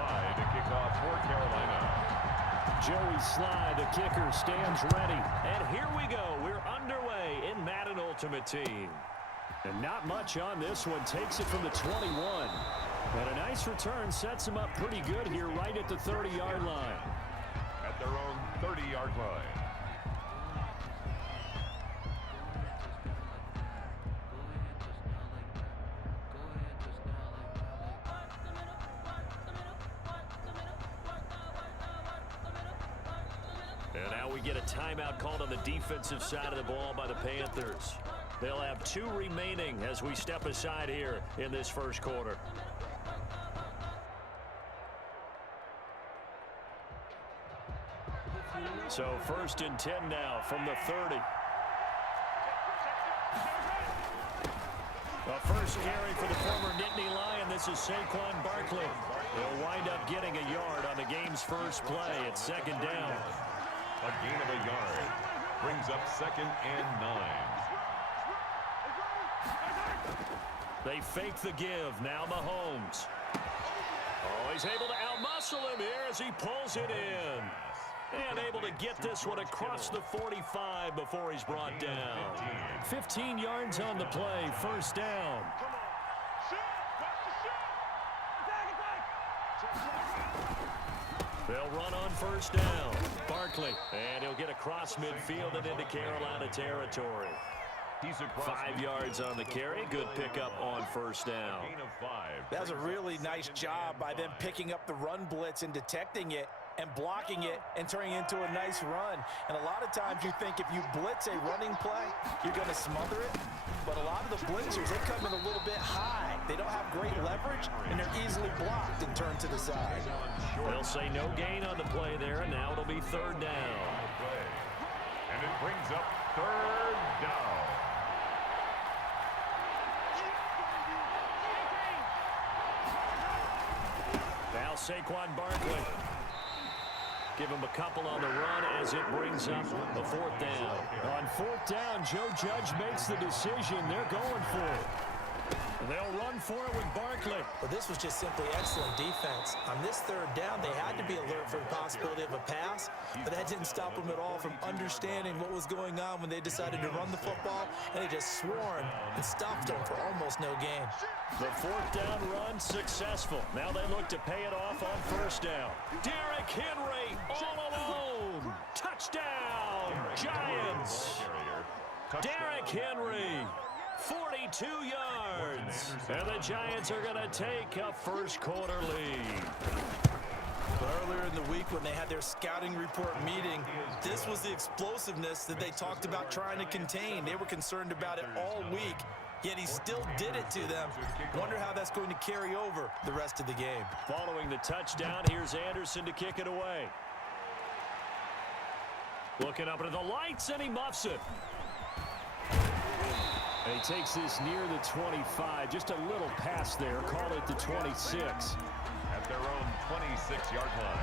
Sly to kick off for Carolina. Joey Sly, the kicker, stands ready. And here we go. We're underway in Madden Ultimate Team. And not much on this one. Takes it from the 21. And a nice return sets him up pretty good here right at the 30-yard line. At their own 30-yard line. And now we get a timeout called on the defensive side of the ball by the Panthers. They'll have 2 remaining as we step aside here in this first quarter. So 1st and 10 now from the 30. A first carry for the former Nittany Lion. This is Saquon Barkley. He'll wind up getting a yard on the game's first play. It's 2nd down. A gain of a yard brings up 2nd and 9. They fake the give. Now Mahomes. Oh, he's able to outmuscle him here as he pulls it in. And able to get this one across the 45 before he's brought down. 15 yards on the play. 1st down. They'll run on 1st down. Barkley. And he'll get across midfield and into Carolina territory. He's 5 yards on the carry. Good pickup on 1st down. Gain of 5. That was a really nice job by them picking up the run blitz and detecting it and blocking it and turning it into a nice run. And a lot of times you think if you blitz a running play, you're going to smother it. But a lot of the blitzers, they come in a little bit high. They don't have great leverage, and they're easily blocked and turned to the side. They'll say no gain on the play there, and now it'll be 3rd down. And it brings up 3rd down. Now Saquon Barkley. Give him a couple on the run as it brings up the 4th down. On 4th down, Joe Judge makes the decision. They're going for it. They'll run for it with Barkley. Well, this was just simply excellent defense. On this 3rd down, they had to be alert for the possibility of a pass, but that didn't stop them at all from understanding what was going on when they decided to run the football, and they just swarmed and stopped them for almost no gain. The 4th down run successful. Now they look to pay it off on 1st down. Derrick Henry all alone. Touchdown, Giants. Derrick Henry. 42 yards. And the Giants are going to take a first quarter lead. Earlier in the week when they had their scouting report meeting, this was the explosiveness that they talked about trying to contain. They were concerned about it all week, yet he still did it to them. Wonder how that's going to carry over the rest of the game. Following the touchdown, here's Anderson to kick it away. Looking up into the lights, and he muffs it. And he takes this near the 25. Just a little pass there. Call it the 26. At their own 26-yard line.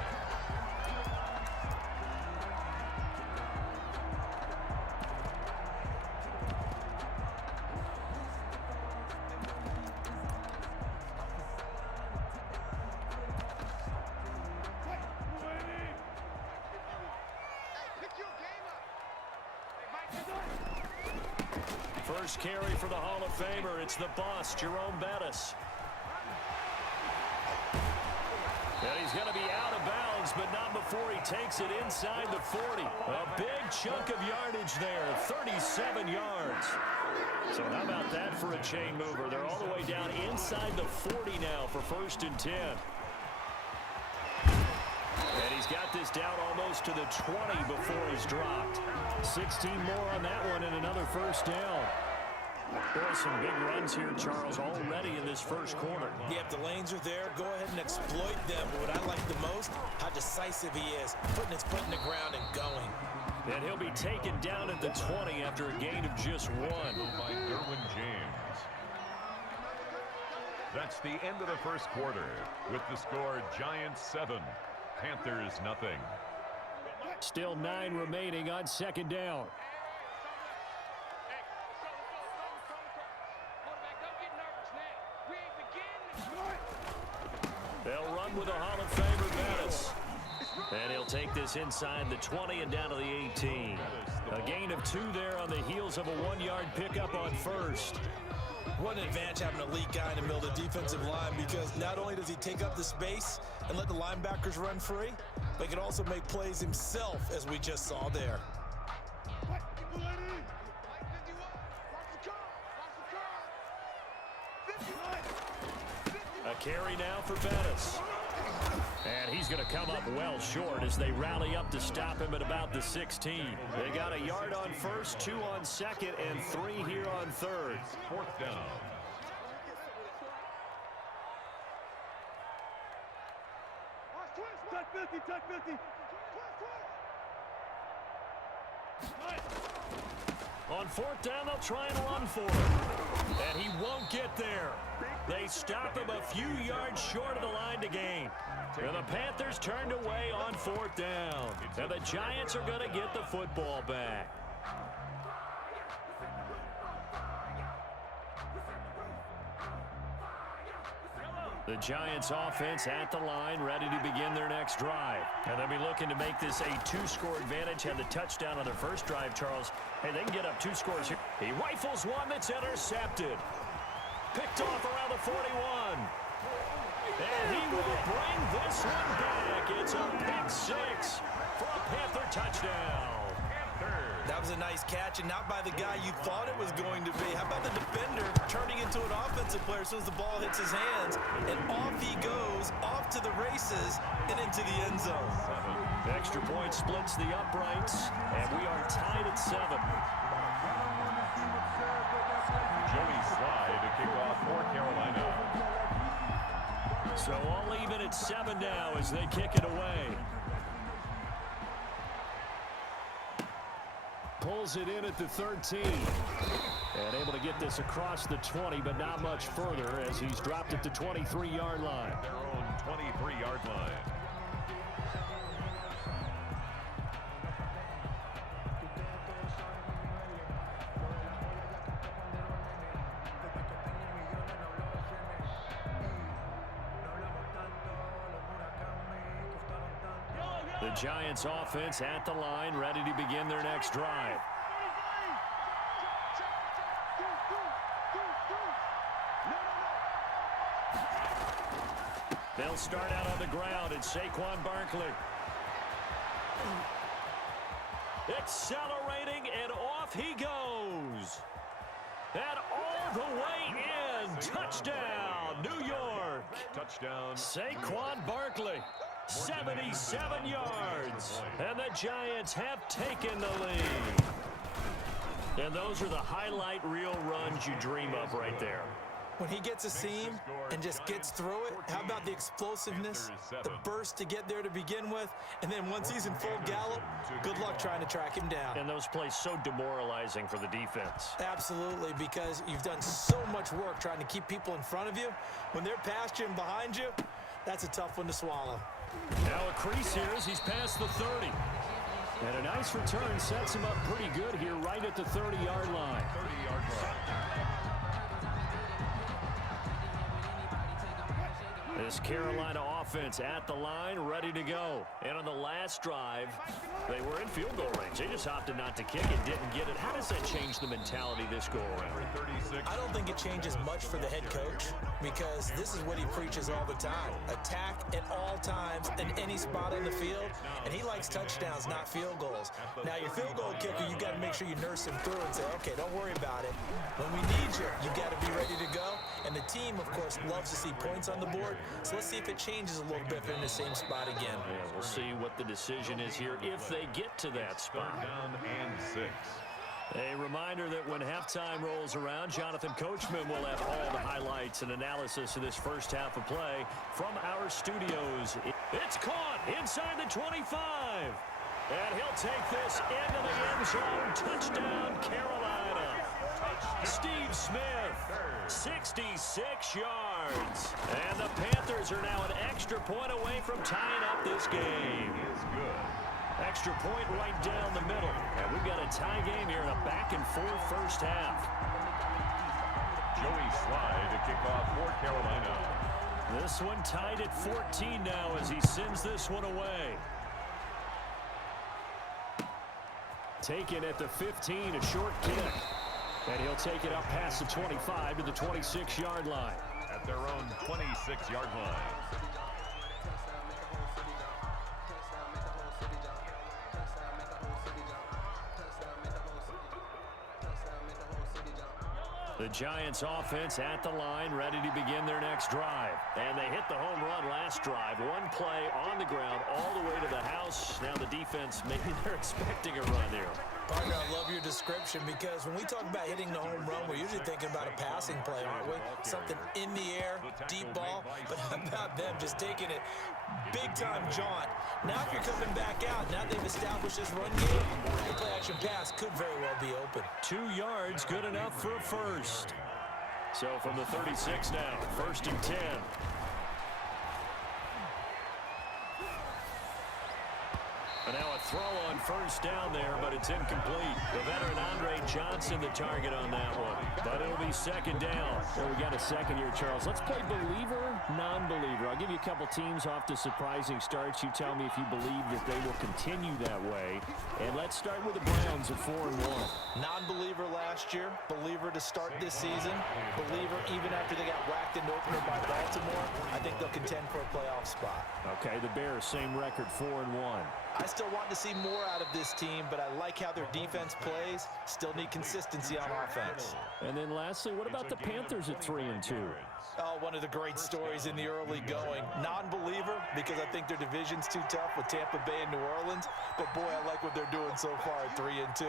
First carry for the Hall of Famer. It's the boss, Jerome Bettis. And he's going to be out of bounds, but not before he takes it inside the 40. A big chunk of yardage there, 37 yards. So how about that for a chain mover? They're all the way down inside the 40 now for 1st and 10. And he's got this down almost to the 20 before he's dropped. 16 more on that one and another 1st down. Boy, some big runs here, Charles, already in this first quarter. Yeah, if the lanes are there, go ahead and exploit them. But what I like the most, how decisive he is, putting his foot in the ground and going. And he'll be taken down at the 20 after a gain of just 1. By Derwin James. That's the end of the first quarter with the score Giants 7, Panthers nothing. Still 9 remaining on 2nd down. They'll run with a Hall of Famer, Bettis. And he'll take this inside the 20 and down to the 18. A gain of 2 there on the heels of a 1-yard pickup on first. What an advantage having an elite guy in the middle of the defensive line, because not only does he take up the space and let the linebackers run free, but he can also make plays himself, as we just saw there. A carry now for Bettis. And he's going to come up well short as they rally up to stop him at about the 16. They got a yard on first, 2 on second, and 3 here on third. 4th down. Touch 50. On 4th down, they'll try and run for him. And he won't get there. They stop him a few yards short of the line to gain. And the Panthers turned away on 4th down. And the Giants are going to get the football back. The Giants offense at the line, ready to begin their next drive. And they'll be looking to make this a 2-score advantage. Had the touchdown on their first drive, Charles. Hey, they can get up 2 scores here. He rifles one that's intercepted. Picked off around the 41. And he will bring this one back. It's a pick 6 for a Panther touchdown. That was a nice catch, and not by the guy you thought it was going to be. How about the defender turning into an offensive player as soon as the ball hits his hands, and off he goes, off to the races, and into the end zone. Extra point splits the uprights, and we are tied at 7. Joey Slye to kick off for Carolina. So all even at 7 now as they kick it away. Pulls it in at the 13. And able to get this across the 20, but not much further as he's dropped at the 23-yard line. Their own 23-yard line. The Giants offense at the line, ready to begin their next drive. They'll start out on the ground. It's Saquon Barkley. Accelerating, and off he goes. And all the way in. Touchdown, New York. Touchdown. Saquon Barkley. 77 yards. And the Giants have taken the lead. And those are the highlight reel runs you dream of right there. When he gets a seam and just gets through it, how about the explosiveness, the burst to get there to begin with, and then once he's in full gallop, good luck trying to track him down. And those plays so demoralizing for the defense. Absolutely, because you've done so much work trying to keep people in front of you. When they're past you and behind you, that's a tough one to swallow. Now a crease here as he's past the 30. And a nice return sets him up pretty good here right at the 30-yard line. 30-yard line. This Carolina offense at the line, ready to go. And on the last drive, they were in field goal range. They just opted not to kick it, didn't get it. How does that change the mentality this go around? I don't think it changes much for the head coach, because this is what he preaches all the time. Attack at all times in any spot on the field, and he likes touchdowns, not field goals. Now, your field goal kicker, you got to make sure you nurse him through and say, okay, don't worry about it. When we need you, you got to be ready to go. And the team, of course, loves to see points on the board. So let's see if it changes a little bit if they're in the same spot again. Yeah, we'll see what the decision is here if they get to that spot. Down and 6. A reminder that when halftime rolls around, Jonathan Coachman will have all the highlights and analysis of this first half of play from our studios. It's caught inside the 25. And he'll take this into the end zone. Touchdown, Carolina. Steve Smith, 66 yards. And the Panthers are now an extra point away from tying up this game. Is good. Extra point right down the middle. And we've got a tie game here in a back-and-forth first half. Joey Slye to kick off for Carolina. This one tied at 14 now as he sends this one away. Taken at the 15, a short kick. And he'll take it up past the 25 to the 26-yard line. At their own 26-yard line. The Giants offense at the line, ready to begin their next drive. And they hit the home run last drive. One play on the ground all the way to the house. Now the defense, maybe they're expecting a run here. Parker, I love your description because when we talk about hitting the home run, we're usually thinking about a passing play, aren't we? Something in the air, deep ball. But how about them just taking it big-time jaunt? Now if you're coming back out, now they've established this run game, the play-action pass could very well be open. 2 yards, good enough for a first. So from the 36 now, 1st and 10. And now a throw on first down there, but it's incomplete. The veteran Andre Johnson the target on that one. But it'll be 2nd down. Well, we got a second here, Charles. Let's play believer, non-believer. I'll give you a couple teams off to surprising starts. You tell me if you believe that they will continue that way. And let's start with the Browns at 4-1. Non-believer last year, believer to start this season, believer even after they got whacked in opener by Baltimore. I think they'll contend for a playoff spot. Okay, the Bears, same record, 4-1. I still want to see more out of this team, but I like how their defense plays. Still need consistency on offense. And then lastly, what about the Panthers at 3-2? Oh, one of the great stories in the early going. Non-believer because I think their division's too tough with Tampa Bay and New Orleans. But, boy, I like what they're doing so far at 3-2.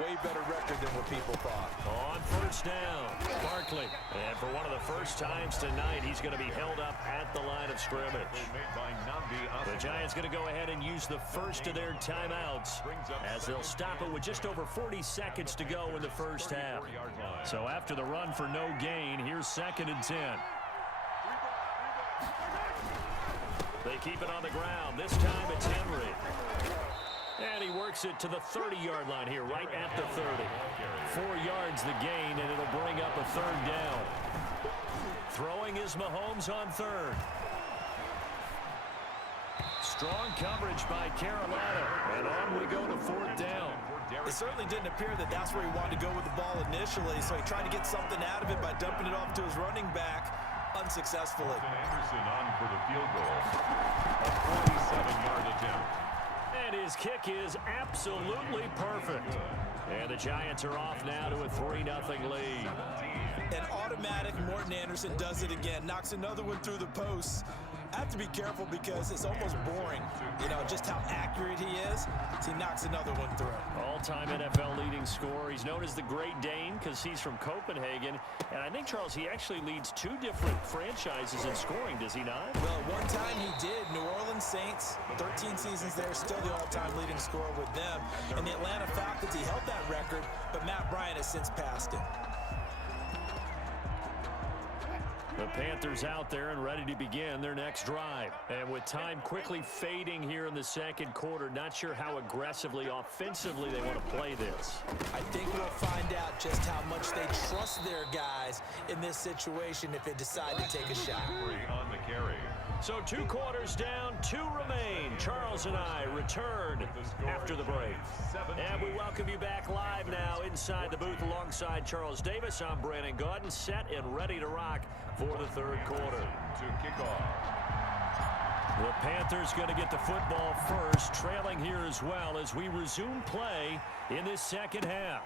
Way better record than what people thought. On first down, Barkley. And for one of the first times tonight, he's going to be held up at the line of scrimmage. The Giants going to go ahead and use the first of their timeouts as they'll stop it with just over 40 seconds to go in the first half. So after the run for no gain, here's 2nd and 10. They keep it on the ground. This time it's Henry. And he works it to the 30-yard line here, right at the 30. 4 yards the gain, and it'll bring up a 3rd down. Throwing is Mahomes on 3rd. Strong coverage by Carolina. And on we go to 4th down. It certainly didn't appear that that's where he wanted to go with the ball initially, so he tried to get something out of it by dumping it off to his running back unsuccessfully. Anderson on for the field goal. A 47-yard attempt. And his kick is absolutely perfect. And the Giants are off now to a 3-0 lead. An automatic Morten Andersen does it again. Knocks another one through the posts. I have to be careful because it's almost boring, you know, just how accurate he is. So he knocks another one through. All-time NFL leading scorer. He's known as the Great Dane because he's from Copenhagen. And I think, Charles, he actually leads 2 different franchises in scoring, does he not? Well, one time he did. New Orleans Saints, 13 seasons there, still the all-time leading scorer with them. And the Atlanta Falcons, he held that record, but Matt Bryant has since passed him. The Panthers out there and ready to begin their next drive. And with time quickly fading here in the 2nd quarter, not sure how aggressively, offensively they want to play this. I think we'll find out just how much they trust their guys in this situation if they decide to take a shot. On the carry. So 2 quarters down, 2 remain. Charles and I return after the break. And we welcome you back live now inside the booth alongside Charles Davis. I'm Brandon Gaudin, set and ready to rock for the 3rd quarter. To kick off. The Panthers going to get the football first, trailing here as well as we resume play in this 2nd half.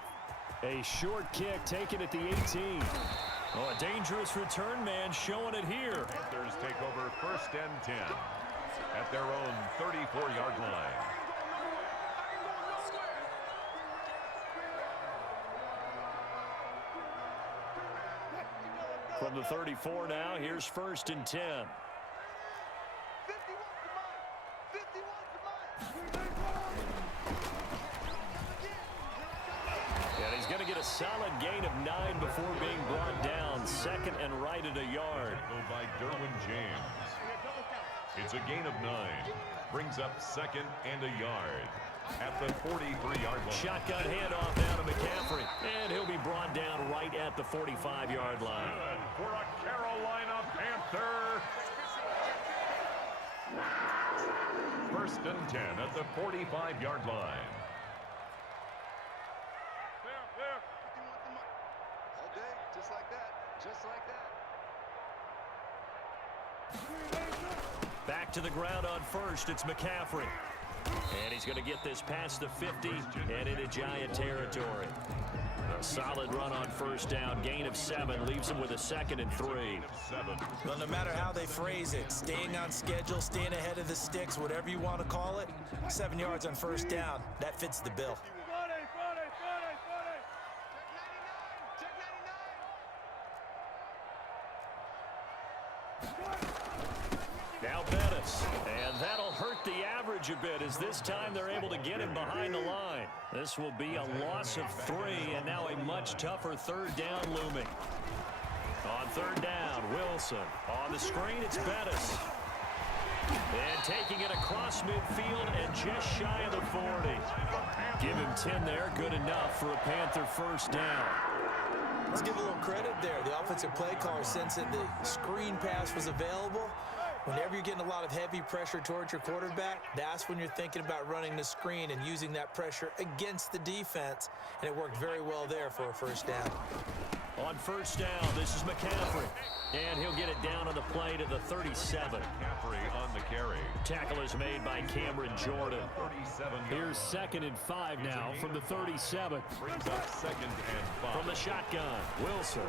A short kick taken at the 18. Oh, a dangerous return man showing it here. Panthers take over 1st and 10 at their own 34-yard line. From the 34 now, here's 1st and 10. And he's going to get a solid gain of 9 before being brought down. 2nd and right at a yard. Go by Derwin James. It's a gain of 9. Brings up 2nd and a yard at the 43-yard line. Shotgun handoff now to McCaffrey. And he'll be brought down right at the 45-yard line. Good for a Carolina Panther. First and 10 at the 45-yard line. All day, just like that. Just like that. Back to the ground on first. It's McCaffrey. And he's going to get this past the 50 and into Giant territory. A solid run on first down. Gain of 7 leaves him with a 2nd and 3. Well, no matter how they phrase it, staying on schedule, staying ahead of the sticks, whatever you want to call it, 7 yards on first down, that fits the bill. Now Bettis, and that'll hurt the average a bit as this time they're able to get him behind the line. This will be a loss of 3, and now a much tougher third down looming. On third down, Wilson. On the screen, it's Bettis. And taking it across midfield and just shy of the 40. Give him 10 there, good enough for a Panther first down. Let's give a little credit there. The offensive play caller sensed that the screen pass was available. Whenever you're getting a lot of heavy pressure towards your quarterback, that's when you're thinking about running the screen and using that pressure against the defense. And it worked very well there for a first down. On first down, this is McCaffrey. And he'll get it down on the play to the 37. McCaffrey on the carry. Tackle is made by Cameron Jordan. 37 Here's 2nd and 5 now from the 37. brings up 2nd and 5. From the shotgun, Wilson.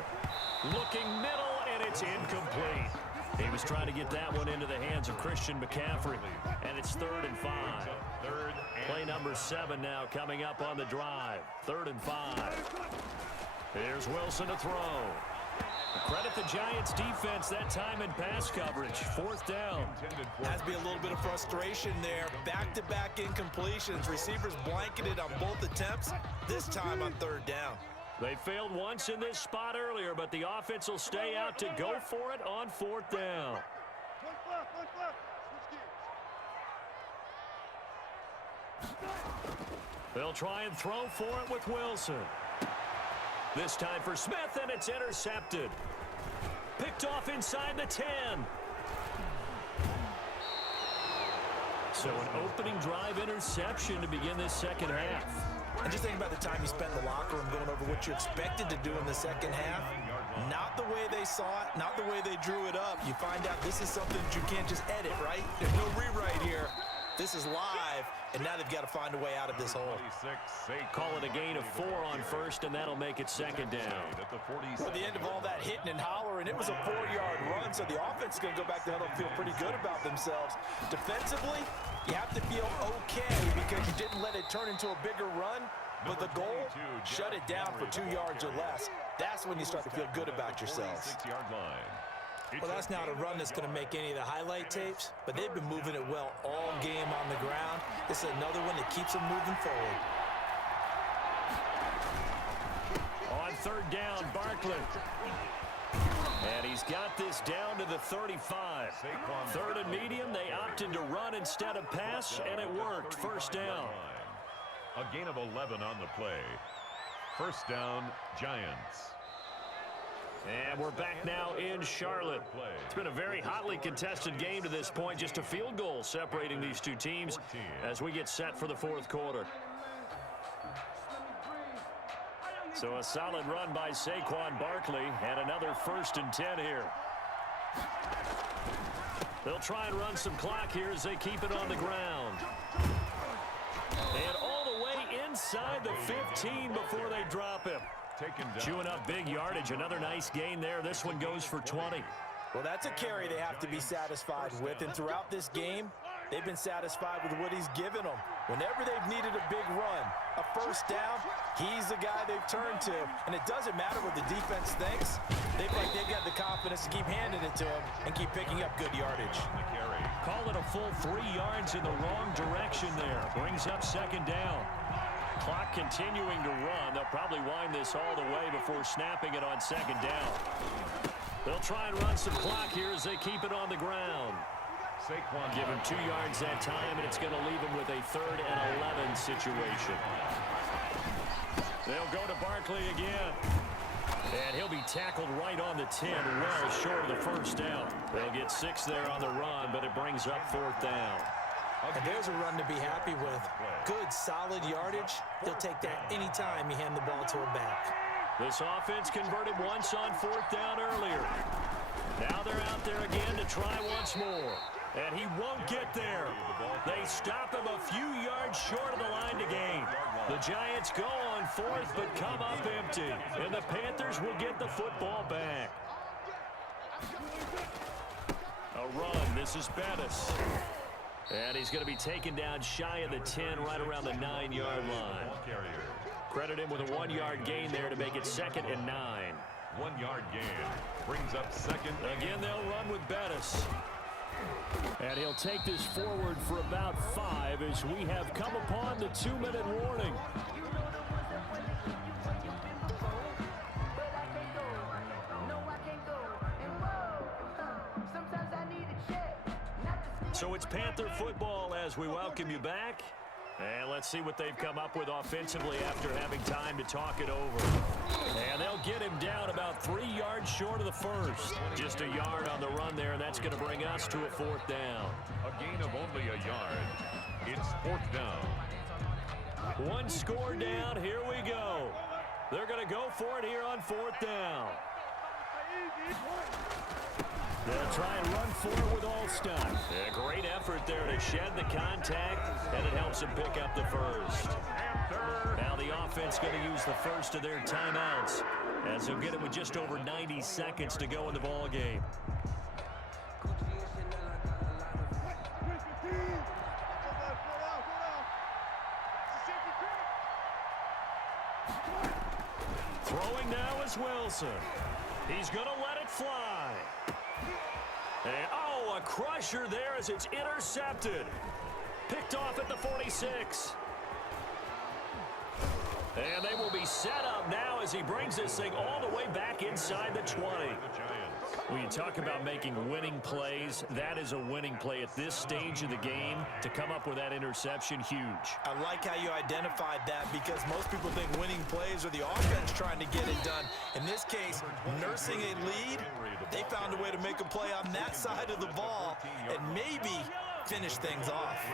Looking middle, and it's incomplete. He was trying to get that one into the hands of Christian McCaffrey. And it's 3rd and 5. Third and Play number 7 now coming up on the drive. 3rd and 5. Here's Wilson to throw. Credit the Giants defense that time in pass coverage. 4th down. Has to be a little bit of frustration there. Back-to-back incompletions. Receivers blanketed on both attempts, this time on 3rd down. They failed once in this spot earlier, but the offense will stay out to go for it on 4th down. They'll try and throw for it with Wilson. This time for Smith, and it's intercepted. Picked off inside the 10. So an opening drive interception to begin this second half. And just think about the time you spent in the locker room going over what you expected to do in the second half. Not the way they saw it, not the way they drew it up. You find out this is something that you can't just edit, right? There's no rewrite here. This is live, and now they've got to find a way out of this hole. Call it a gain of 4 on first, and that'll make it 2nd down. At the end of all that hitting and hollering, it was a 4-yard run, so the offense is going to go back to huddle and feel pretty good about themselves. Defensively, you have to feel okay because you didn't let it turn into a bigger run, but the goal, shut it down for 2 yards or less. That's when you start to feel good about yourselves. Well, that's not a run that's going to make any of the highlight tapes, but they've been moving it well all game on the ground. This is another one that keeps them moving forward. On 3rd down, Barkley. And he's got this down to the 35. 3rd and medium, they opted to run instead of pass, and it worked. First down. A gain of 11 on the play. First down, Giants. And we're back now in Charlotte. It's been a very hotly contested game to this point. Just a field goal separating these two teams as we get set for the 4th quarter. So a solid run by Saquon Barkley and another 1st and 10 here. They'll try and run some clock here as they keep it on the ground. And all the way inside the 15 before they drop him. Chewing up big yardage. Another nice gain there. This one goes for 20. Well, that's a carry they have to be satisfied with. And throughout this game, they've been satisfied with what he's given them. Whenever they've needed a big run, a first down, he's the guy they've turned to. And it doesn't matter what the defense thinks. They've got the confidence to keep handing it to him and keep picking up good yardage. Call it a full 3 yards in the wrong direction there. Brings up 2nd down. Clock continuing to run. They'll probably wind this all the way before snapping it on 2nd down. They'll try and run some clock here as they keep it on the ground. Give him 2 yards that time, and it's going to leave him with a 3rd and 11 situation. They'll go to Barkley again. And he'll be tackled right on the 10, well short of the first down. They'll get 6 there on the run, but it brings up 4th down. And there's a run to be happy with. Good, solid yardage. He'll take that anytime you hand the ball to a back. This offense converted once on 4th down earlier. Now they're out there again to try once more. And he won't get there. They stop him a few yards short of the line to gain. The Giants go on 4th but come up empty. And the Panthers will get the football back. A run. This is Bettis. And he's going to be taken down shy of the 10, right around the 9-yard line. Credit him with a 1-yard gain there to make it 2nd and 9. 1-yard gain brings up 2nd. Again, they'll run with Bettis. And he'll take this forward for about 5 as we have come upon the 2-minute warning. So it's Panther football as we welcome you back. And let's see what they've come up with offensively after having time to talk it over. And they'll get him down about 3 yards short of the first. Just a yard on the run there, and that's going to bring us to a 4th down. A gain of only a yard. It's 4th down. 1 score down. Here we go. They're going to go for it here on 4th down. They'll try and run for it with Allstott. A great effort there to shed the contact, and it helps them pick up the first. Now the offense going to use the first of their timeouts, as they'll get it with just over 90 seconds to go in the ball game. Throwing now is Wilson. He's going to let it fly. And, oh, a crusher there as it's intercepted. Picked off at the 46. And they will be set up now as he brings this thing all the way back inside the 20. When you talk about making winning plays, that is a winning play at this stage of the game. To come up with that interception, huge. I like how you identified that because most people think winning plays are the offense trying to get it done. In this case, nursing a lead, they found a way to make a play on that side of the ball and maybe finish things off.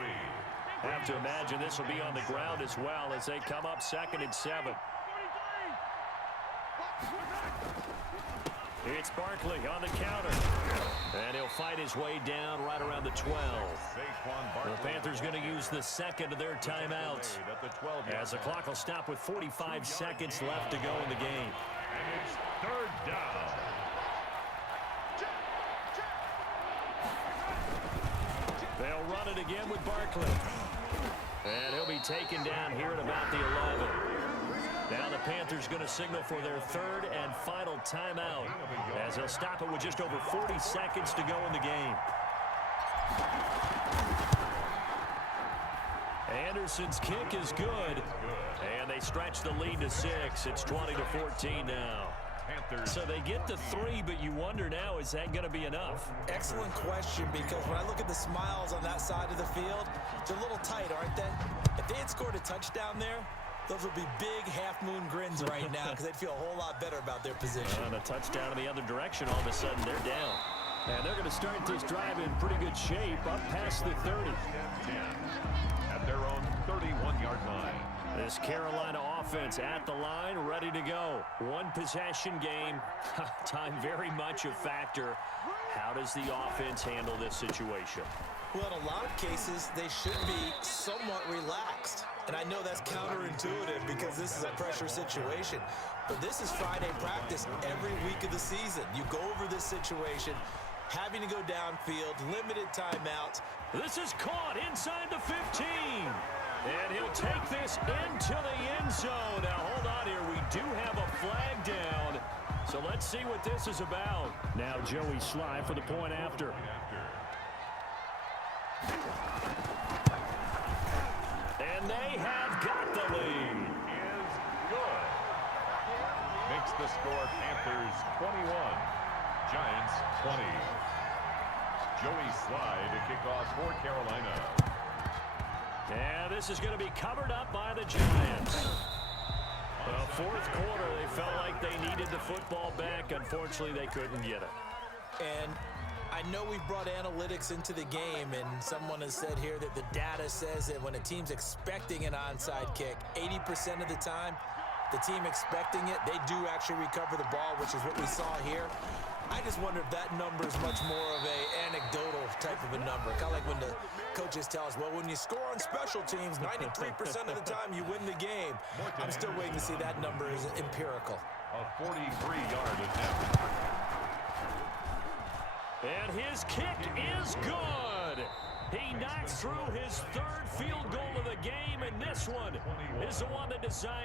Have to imagine this will be on the ground as well as they come up 2nd and 7. It's Barkley on the counter. And he'll fight his way down right around the 12. The Panthers going to use the 2nd of their timeouts, as the clock will stop with 45 seconds left to go in the game. And it's 3rd down. They'll run it again with Barkley. And he'll be taken down here at about the 11. Now the Panthers going to signal for their 3rd and final timeout, as they'll stop it with just over 40 seconds to go in the game. Anderson's kick is good, and they stretch the lead to 6. It's 20-14 now. So they get the 3, but you wonder now, is that going to be enough? Excellent question, because when I look at the smiles on that side of the field, they're a little tight, aren't they? If they had scored a touchdown there, those would be big half-moon grins right now because they'd feel a whole lot better about their position. And a touchdown in the other direction, all of a sudden they're down. And they're going to start this drive in pretty good shape up past the 30. 10 at their own 31-yard line. This Carolina offense at the line, ready to go. One possession game. Time very much a factor. How does the offense handle this situation? Well, in a lot of cases, they should be somewhat relaxed. And I know that's counterintuitive because this is a pressure situation. But this is Friday practice every week of the season. You go over this situation, having to go downfield, limited timeouts. This is caught inside the 15. And he'll take this into the end zone. Now, hold on here. We do have a flag down. So let's see what this is about. Now Joey Sly for the point after. And they have got the lead. Is good. Makes the score Panthers 21, Giants 20. Joey Sly to kick off for Carolina. And this is going to be covered up by the Giants. Well, 4th quarter, they felt like they needed the football back. Unfortunately, they couldn't get it. And I know we've brought analytics into the game, and someone has said here that the data says that when a team's expecting an onside kick, 80% of the time, the team expecting it, they do actually recover the ball, which is what we saw here. I just wonder if that number is much more of a anecdotal type of a number. Kind of like when the coaches tell us, well, when you score on special teams, 93% of the time you win the game. I'm still waiting to see that number is empirical. A 43-yard attempt. And his kick is good. He knocks through his third field goal of the game, and this one is the one that decides